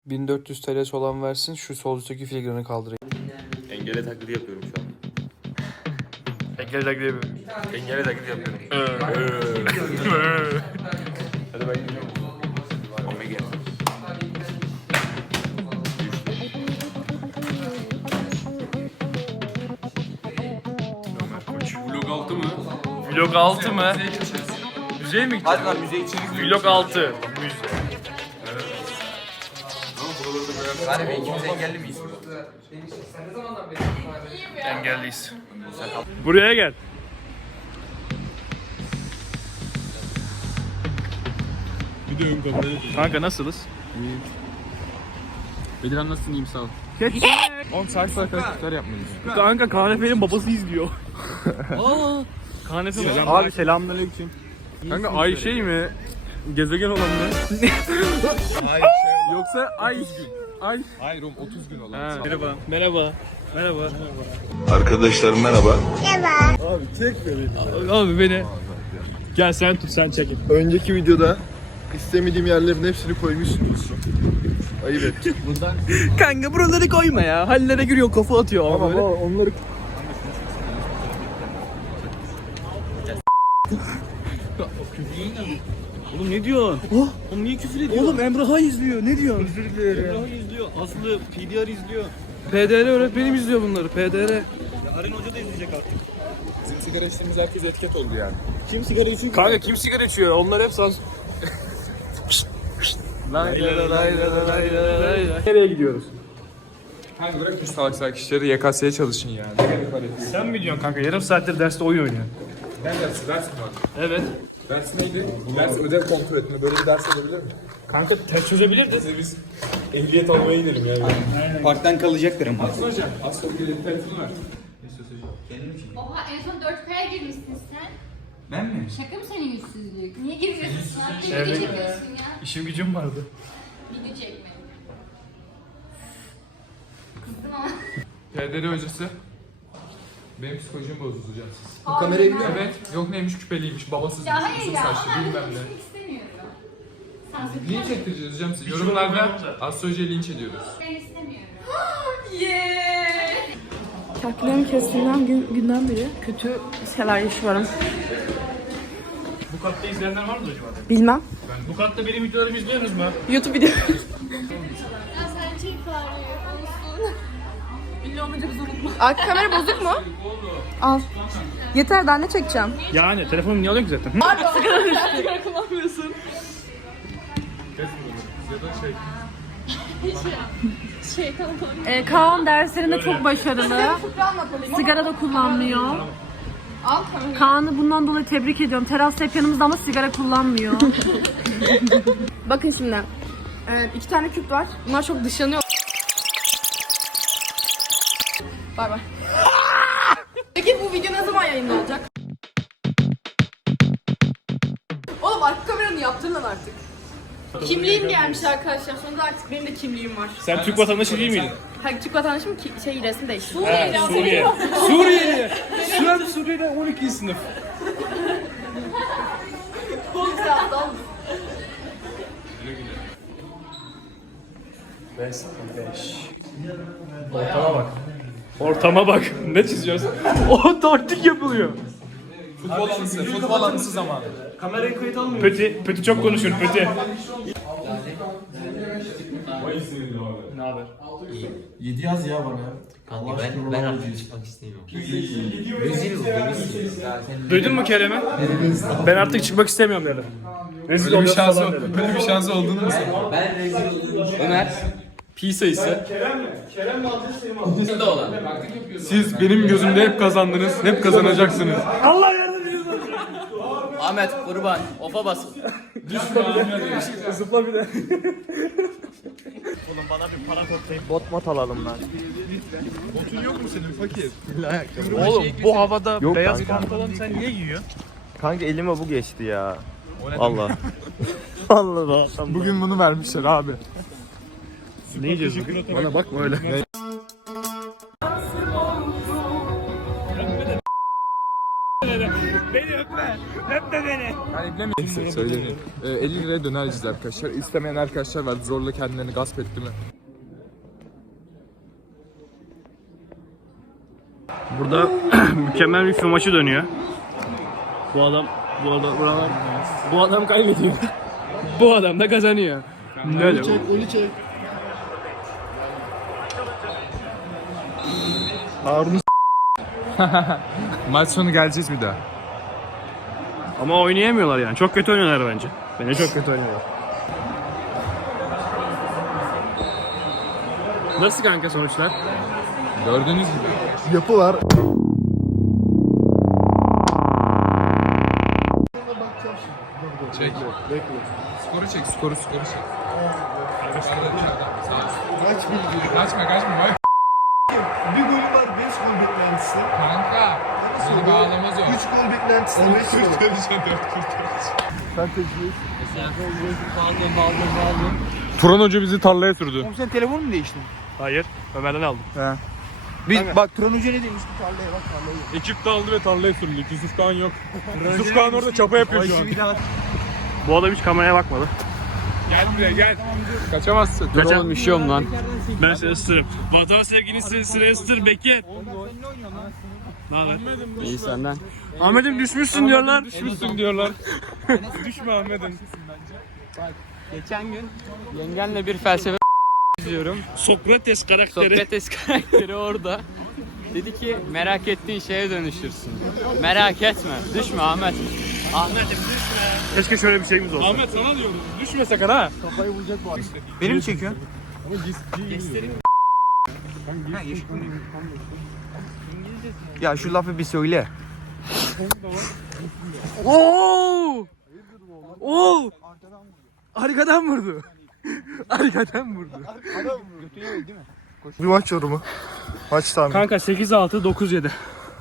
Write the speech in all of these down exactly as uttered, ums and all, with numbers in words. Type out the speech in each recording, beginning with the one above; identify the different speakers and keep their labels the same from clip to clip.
Speaker 1: bin dört yüz T L'si olan versin, şu sol üstteki filigranı kaldırayım.
Speaker 2: Engele taklidi yapıyorum şu an.
Speaker 1: Engel taklidi yapıyorum.
Speaker 2: Engele taklidi yapıyorum. Hadi ben gidiyorum. Omega.
Speaker 3: Vlog altı mı?
Speaker 1: Vlog altı mı? Müzeye mi gideceğiz?
Speaker 2: Hadi lan müziği içeri
Speaker 1: Vlog altı. Müze.
Speaker 2: Hani bir ikimiz engelli miyiz?
Speaker 1: Engelliyiz. Buraya gel.
Speaker 3: Bir de ön kamerayı.
Speaker 1: Kanka nasılız?
Speaker 3: Bedirhan nasılsın, iyiyim sağ ol. Oğlum sayfa arkadaşlar yapmalıyız.
Speaker 1: Kanka Kanefe'nin babası izliyor. Aa. Kanefe selam. Abi selamünaleyküm.
Speaker 3: Kanka ay şey mi? Gezegen olan mı?
Speaker 2: Hayır
Speaker 3: Yoksa ay ay. Hayır oğlum otuz gün olan.
Speaker 1: Ha. Merhaba. Merhaba. Merhaba.
Speaker 4: Arkadaşlar merhaba.
Speaker 3: Abi çekme beni.
Speaker 1: Abi beni. Gel sen tut, sen çekin.
Speaker 5: Önceki videoda istemediğim yerlerin hepsini koymuşsunuz. Ayıp ettim.
Speaker 1: Kanka buraları koyma ya. Hallere giriyor, kafa atıyor ama böyle.
Speaker 5: onları
Speaker 1: Oğlum ne diyorsun? Oh. Oğlum niye küfür ediyor? Oğlum Emrah'a izliyor. Ne diyorsun? Özür dilerim. Emrah'ı izliyor. Aslı P D R izliyor. P D R öğretmenim izliyor bunları. P D R. Yarın hoca da izleyecek artık.
Speaker 3: Bizim sigara içtiğimiz herkes etiket oldu yani.
Speaker 1: Kim sigara içiyor? Kanka kim sigara içiyor? Onlar hep sans... Lay lay lay lay lay lay lay. Nereye gidiyoruz?
Speaker 3: Kanka bırak biz salak salak işleri Y K S'ye çalışın ya. Ne gerek var hepimiz?
Speaker 1: Sen mi diyorsun kanka? Yarım saattir derste oyun oynuyor.
Speaker 3: Ne dersi? Ders mi var?
Speaker 1: Evet.
Speaker 3: Ders neydi? Ders ödev kontrol etme. Böyle bir ders olabilir mi?
Speaker 1: Kanka test çözebilirdi.
Speaker 3: Neyse biz ehliyet almaya gidelim ya.
Speaker 2: Parktan kalacaktır ama.
Speaker 3: Aslı hocam. Aslı hocam telefonu ver.
Speaker 6: Oha en son dört K'ya girmişsin sen.
Speaker 2: Ben mi?
Speaker 6: Şaka mı senin yüzsüzlük? Niye girmiyorsun sen?
Speaker 1: Evet.
Speaker 6: Video çekiyorsun ya.
Speaker 1: İşim gücüm vardı.
Speaker 6: Video çekme. Kızdım ama.
Speaker 3: P D R hocası. Benim psikolojim bozuldu hocam siz.
Speaker 6: Bu kamerayı biliyor
Speaker 3: Evet. Yok neymiş küpeliymiş. Babasızmış.
Speaker 6: Ya hayır
Speaker 3: Uzun
Speaker 6: ya.
Speaker 3: saçlı
Speaker 6: Onlar
Speaker 3: bilmem
Speaker 6: beni
Speaker 3: ne.
Speaker 6: çekmek istemiyorum. Sansür
Speaker 3: Linç ettireceğiz hocam sizi. Yorumlarda Aslı hocayı linç ediyoruz.
Speaker 6: Ben istemiyorum.
Speaker 7: Takvim kestiğinden gün, günden beri kötü şeyler yaşıyorum.
Speaker 1: Bu katta izleyenler var mı acaba?
Speaker 7: Bilmem.
Speaker 1: Bu katta benim videolarımı izliyorsunuz mu?
Speaker 7: YouTube video.
Speaker 6: Ya sen çek bari. Olsun. Ünlü olunca biz unutma.
Speaker 7: Aa, kamera bozuk mu? Al. Yeter, daha ne çekeceğim?
Speaker 1: Yani telefonum niye alıyorsun ki zaten?
Speaker 7: Abi sigara, sigara kullanmıyorsun.
Speaker 6: Şey tamam.
Speaker 7: Ee, Kaan derslerinde çok başarılı. Sigara da kullanmıyor.
Speaker 6: Al kamerayı.
Speaker 7: Kaan'ı bundan dolayı tebrik ediyorum. Terasta hep yanımızda ama sigara kullanmıyor. Bakın şimdi. Ee, iki tane küp var. Bunlar çok dışlanıyor. Bay bay. Peki bu video ne zaman yayında olacak? Oğlum arka kameranı yaptın lan artık. Kimliğim gelmiş arkadaşlar. Sonunda artık benim de kimliğim var.
Speaker 1: Sen Türk vatandaşı değil miydin?
Speaker 7: Hayır, Türk vatandaşım ki şey resmi değişti.
Speaker 1: He, Suriye. Suriye. Şu an Suriye'de on iki sınıf. Ortama bak. Ortama bak. Ne çiziyorsun? O taktik yapılıyor.
Speaker 3: Futbol anısı. Futbol anısı zamanı.
Speaker 1: Kamerayı kayıt almıyor. Pöti, Pöti çok konuşur Pöti. Ne haber?
Speaker 2: yedi yaz ya bana. Kanka ben, ben artık çıkmak istemiyorum. Rezil oldum.
Speaker 1: Duydun mu Kerem'i? Ben artık çıkmak istemiyorum dedi. Rezil
Speaker 3: Böyle bir
Speaker 1: oluyoruz
Speaker 3: şansı,
Speaker 1: falan dedi.
Speaker 3: böyle bir şansı olduğunu mu sanıyorsun?
Speaker 2: Ben rezil oldum.
Speaker 3: Ömer. Pi sayısı. Siz benim gözümde hep kazandınız, hep kazanacaksınız.
Speaker 1: Allah yardımcınız olsun.
Speaker 2: Ahmet kurban. Ofa bas.
Speaker 1: Zıpla bir de. Oğlum bana bir para toplayıp bot mat alalım lan.
Speaker 3: Botun yok mu senin fakir?
Speaker 1: Oğlum bu havada yok beyaz kanka. Pantolon sen niye giyiyorsun?
Speaker 8: Kanka elime bu geçti ya. Allah. Allah.
Speaker 3: Bugün bunu vermişler abi.
Speaker 1: Ne yiyeceğiz bugün?
Speaker 3: Bana bakma öyle.
Speaker 1: Beni öpme. Öpme
Speaker 3: beni. Neyse söyleyeyim. Ee, elli liraya döner yiyeceğiz arkadaşlar. İstemeyen arkadaşlar var. Zorla kendilerini gasp etti mi?
Speaker 1: Burada mükemmel bir film maçı dönüyor. Bu adam, bu adam, bu adam, bu adam kaybediyor. Bu adam da kazanıyor. Öyle.
Speaker 5: Çek, onu çek. Harun
Speaker 3: Maç sonu geleceğiz bir daha.
Speaker 1: Ama oynayamıyorlar yani. Çok kötü oynuyorlar bence. Bence çok kötü oynuyorlar. Nasıl kanka sonuçlar?
Speaker 3: Gördüğünüz gibi.
Speaker 5: yapı var.
Speaker 3: Çek.
Speaker 5: Bekle.
Speaker 3: Skoru çek, skoru, skoru çek.
Speaker 5: Kaç bilgi?
Speaker 3: Kaçma, kaçma. Bak.
Speaker 5: Bir golü var, beş gol beklentisi.
Speaker 3: Kanka. Seni bağlamaz o.
Speaker 5: Üç gol beklentisi, beş gol.
Speaker 3: Kurtarıcı, dört kurtarıcı.
Speaker 5: Sen tecrübe.
Speaker 3: Turan Hoca bizi tarlaya sürdü.
Speaker 9: Oğlum sen telefon mu değiştin?
Speaker 1: Hayır. Ömer'den aldım.
Speaker 9: He. Biz, bak Turan Hoca ne demiş? Tarlaya bak tarlaya.
Speaker 3: Ekip dağıldı ve tarlaya sürüldük. Yusuf Kağan yok. Yusuf Kağan orada çapa yapıyor şu an.
Speaker 1: Bu adam hiç kameraya bakmadı.
Speaker 3: Gel buraya gel. Kaçamazsın.
Speaker 1: Kaç oğlum üşüyorum lan. Ben seni ısırırım. Vatan sevgini sıra sıra ısır Bekir. Ne haber? İyi senden. Ahmet'im düşmüşsün diyorlar.
Speaker 3: Düşmüşsün diyorlar. Düşme Ahmet'im.
Speaker 10: Geçen gün yengenle bir felsefe izliyorum.
Speaker 1: Sokrates karakteri.
Speaker 10: Sokrates karakteri orada. Dedi ki merak ettiğin şeye dönüşürsün. Merak etme. Düşme Ahmet. Ahmet'im düşme.
Speaker 1: Keşke şöyle bir şeyimiz olsa.
Speaker 3: Ahmet sana diyorum. Düşme sakın ha.
Speaker 9: Beni mi çekiyorsun? Ya şu lafı bir söyle.
Speaker 1: Oo! Oo! Arkadan vurdu. Arkadan vurdu.
Speaker 5: Bir maç yorumu. Maç tahmini.
Speaker 1: Kanka sekiz altı dokuz yedi.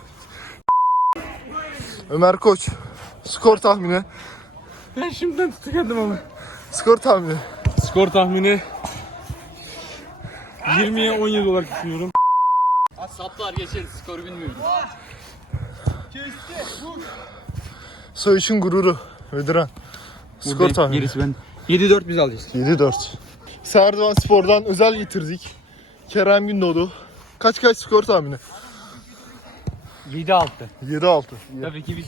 Speaker 5: Ömer Koç. Skor tahmini.
Speaker 1: Ben şimdiden tutukladım ama.
Speaker 5: Skor tahmini.
Speaker 1: Skor tahmini yirmiye on yedi olarak düşünüyorum.
Speaker 10: Saplar geçeriz. Skoru bilmiyorum.
Speaker 5: Soyuş'un gururu. Vedran. Skor tahmini.
Speaker 9: Gerisi ben. yedi dört biz alacağız.
Speaker 5: yedi dört. Serdivan Spor'dan özel getirdik. Kerem Gündoğdu. Kaç kaç skor tahmini?
Speaker 9: yedi altı.
Speaker 5: yedi altı.
Speaker 9: Tabii ki biz.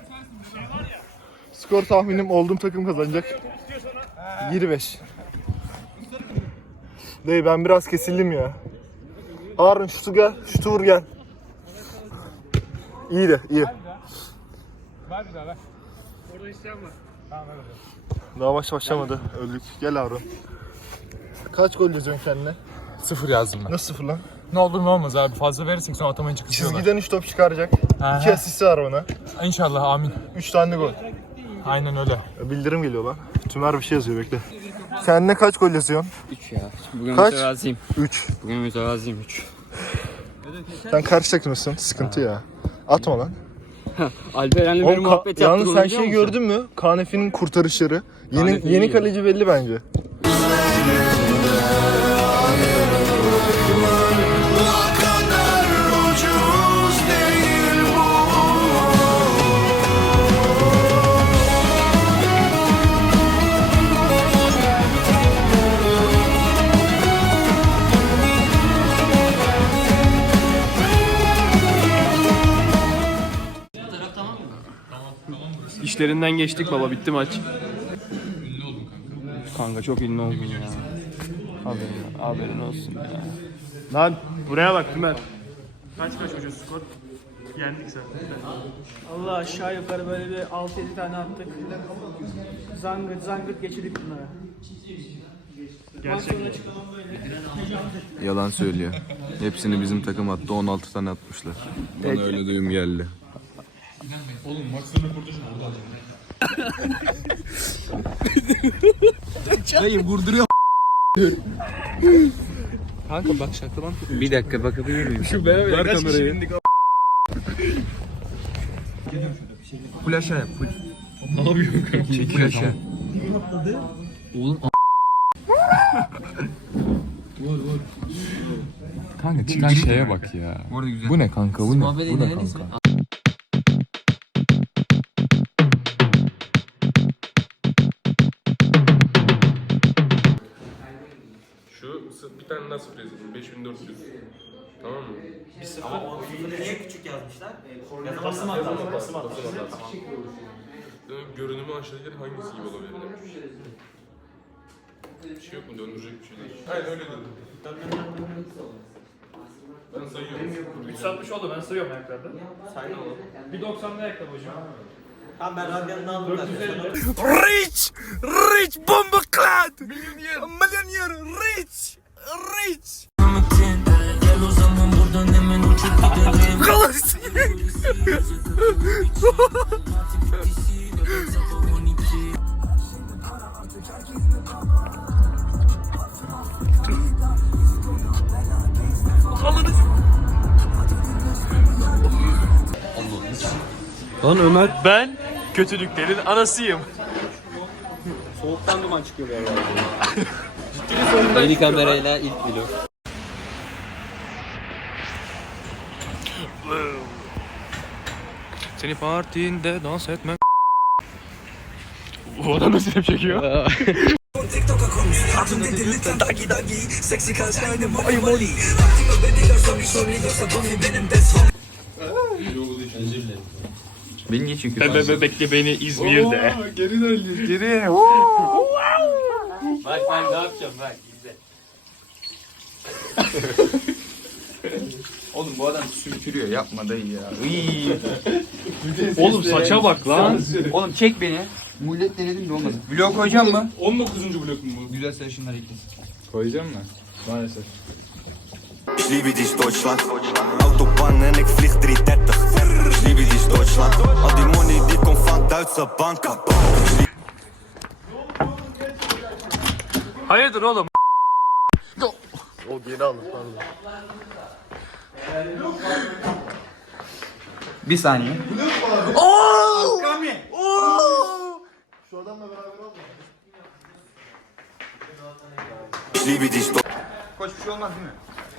Speaker 5: Skor tahminim olduğum takım kazanacak. yedi beş. Dayı ben biraz kesildim ya. Harun şutu gel. Şutu vur gel. İyi de iyi.
Speaker 3: Ver bir daha ver.
Speaker 5: Daha maç başlamadı. Öldük. Gel Harun. Kaç gol yazıyorsun kendine?
Speaker 3: Sıfır yazdım ben.
Speaker 5: Nasıl sıfır lan?
Speaker 3: Ne olur ne olmaz abi. Fazla verirsek sonra atamayınca kızıyorlar.
Speaker 5: Çizgiden üç top çıkaracak.
Speaker 3: Aha.
Speaker 5: iki asisti var bana.
Speaker 3: İnşallah amin.
Speaker 5: üç tane gol.
Speaker 3: Aynen öyle.
Speaker 5: Bildirim geliyor lan. Tümer bir şey yazıyor bekle. Kendine kaç gol yazıyorsun?
Speaker 10: üç ya. Bugün
Speaker 5: Kaç?
Speaker 10: mütevazıyım.
Speaker 5: üç.
Speaker 10: Bugün mütevazıyım üç.
Speaker 5: Sen karşı takımısın. Sıkıntı ya. Atma lan.
Speaker 10: Alperen'le bir
Speaker 5: Oğlum, ka-
Speaker 10: muhabbet yaptık.
Speaker 5: yalnız sen şey gördün mü? Kanefi'nin kurtarışları. Yeni
Speaker 10: Kanefi
Speaker 5: yeni
Speaker 10: iyi.
Speaker 5: kaleci belli bence.
Speaker 1: İşlerinden geçtik baba, bitti maç. Ünlü oldun kanka. Kanka çok ünlü oldun ya. Haberin, haberin olsun ya. Lan buraya bak Tümer. Kaç kaç hoca skor? Yendik zaten.
Speaker 9: Allah aşağı yukarı böyle bir altı yedi tane attık. Zangırt zangırt geçirdik bunlara.
Speaker 1: Gerçekten.
Speaker 11: Yalan söylüyor. Hepsini bizim takım attı. on altı tane atmışlar. Bana öyle duyum geldi.
Speaker 3: Oğlum maksimum kurtuluşu burada alacağım.
Speaker 9: Dayı vurduruyor.
Speaker 3: Kanka bak şakalan.
Speaker 11: Bir dakika bakabilir miyim?
Speaker 3: Şu beraber ver kamerayı.
Speaker 9: Full aşağı yap full.
Speaker 3: Ne yapıyorsun kanka?
Speaker 9: Full aşağı.
Speaker 3: Kanka çıkan şeye bak ya. Bu ne kanka? Bu ne? Bu ne kanka? bir tane daha sıfır yazalım. beş bin dört yüz. Tamam mı?
Speaker 2: Ama o sıfırı niye küçük yazmışlar?
Speaker 9: Basım hatalı. Basım hatalı.
Speaker 3: Görünümü aşağıdaki hangisi gibi olabilir demiş. Bir şey yok mu? Döndürecek bir şey değil. Aynen öyle dedim. Ben sayıyorum.
Speaker 9: üç altmış oldu ben sayıyorum ayaklarda.
Speaker 2: Sayın oğlum.
Speaker 9: bir doksanlı ayakkabı hocam.
Speaker 2: Tamam ben radyanını aldım.
Speaker 9: dört yüz elli.
Speaker 1: Rich! Rich bomba clad! Millionaire! Millionaire! Rich! Rich! Gel o zaman buradan hemen uçup gidelim.
Speaker 8: Lan Ömer.
Speaker 1: Ben kötülüklerin anasıyım.
Speaker 10: Soğuktan duman çıkıyor be.
Speaker 8: Yeni kamerayla ilk vlog.
Speaker 1: Seni partinde dans etmem. Bu adam nasıl hep çekiyor?
Speaker 8: Beni niye çekiyorsun?
Speaker 1: Be be bekle beni İzmir'de.
Speaker 3: Geri dön geri.
Speaker 10: Bak ben ne yapacağım bak izle.
Speaker 3: Oğlum bu adam sümkürüyor. Yapma dayı ya.
Speaker 1: Oğlum saça bak lan.
Speaker 8: Oğlum çek beni. Mullet denedim de olmadı. Vlog koyacağım mı?
Speaker 3: on dokuzuncu blok mu bu?
Speaker 8: Güzel sarışınlar eklesin.
Speaker 3: Koyacağım mı? Maalesef.
Speaker 4: Ich liebe dich Deutschland. Autobahn en ik vlieg driehonderddertig. Ich liebe dich Deutschland. Al die money die komt van Duitse banken.
Speaker 1: Hayırdır oğlum?
Speaker 5: O geri alın pardon.
Speaker 8: Bir saniye.
Speaker 5: Şu adamla beraber olma.
Speaker 4: Ich liebe dich Deutschland.
Speaker 8: Koç bir şey olmaz değil mi?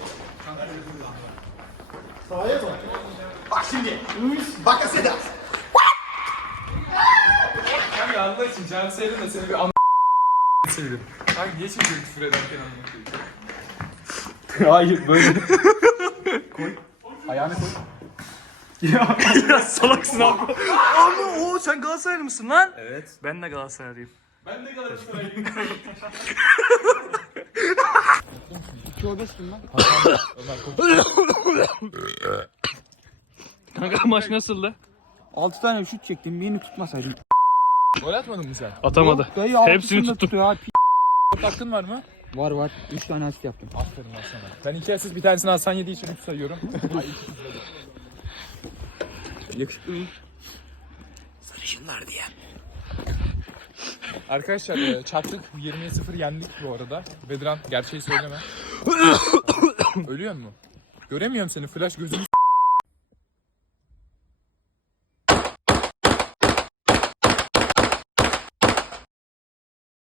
Speaker 5: Sahaya mı?
Speaker 8: Bak şimdi. Bak Seda.
Speaker 3: Kanka Allah için can sevdim de seni bir an sevdim. Kanka niye çekiyorsun küfür ederken anlatayım?
Speaker 1: Hayır böyle.
Speaker 3: Ayağını koy.
Speaker 1: ya, ya salaksın abi. Abi o sen Galatasaraylı mısın lan? Evet. Ben de Galatasaraylıyım.
Speaker 3: Ben de Galatasaraylıyım.
Speaker 1: Kanka maç nasıldı?
Speaker 8: altı tane şut çektim. Birini tutmasaydım.
Speaker 3: Gol atmadın mı sen?
Speaker 1: Atamadı.
Speaker 8: Dayı
Speaker 1: Hepsini tuttum.
Speaker 3: Gol hakkın var mı?
Speaker 8: Var var. üç tane asist yaptım.
Speaker 3: Aferin lan sana. Ben iki asist bir tanesini Hasan yediği için üç sayıyorum.
Speaker 8: Yakışıklı mı?
Speaker 1: Sarışınlar diye.
Speaker 3: Arkadaşlar e, çattık. yirmiye sıfır yendik bu arada. Bedran gerçeği söyleme. Ölüyor mu? Göremiyorum seni. Flash gözünü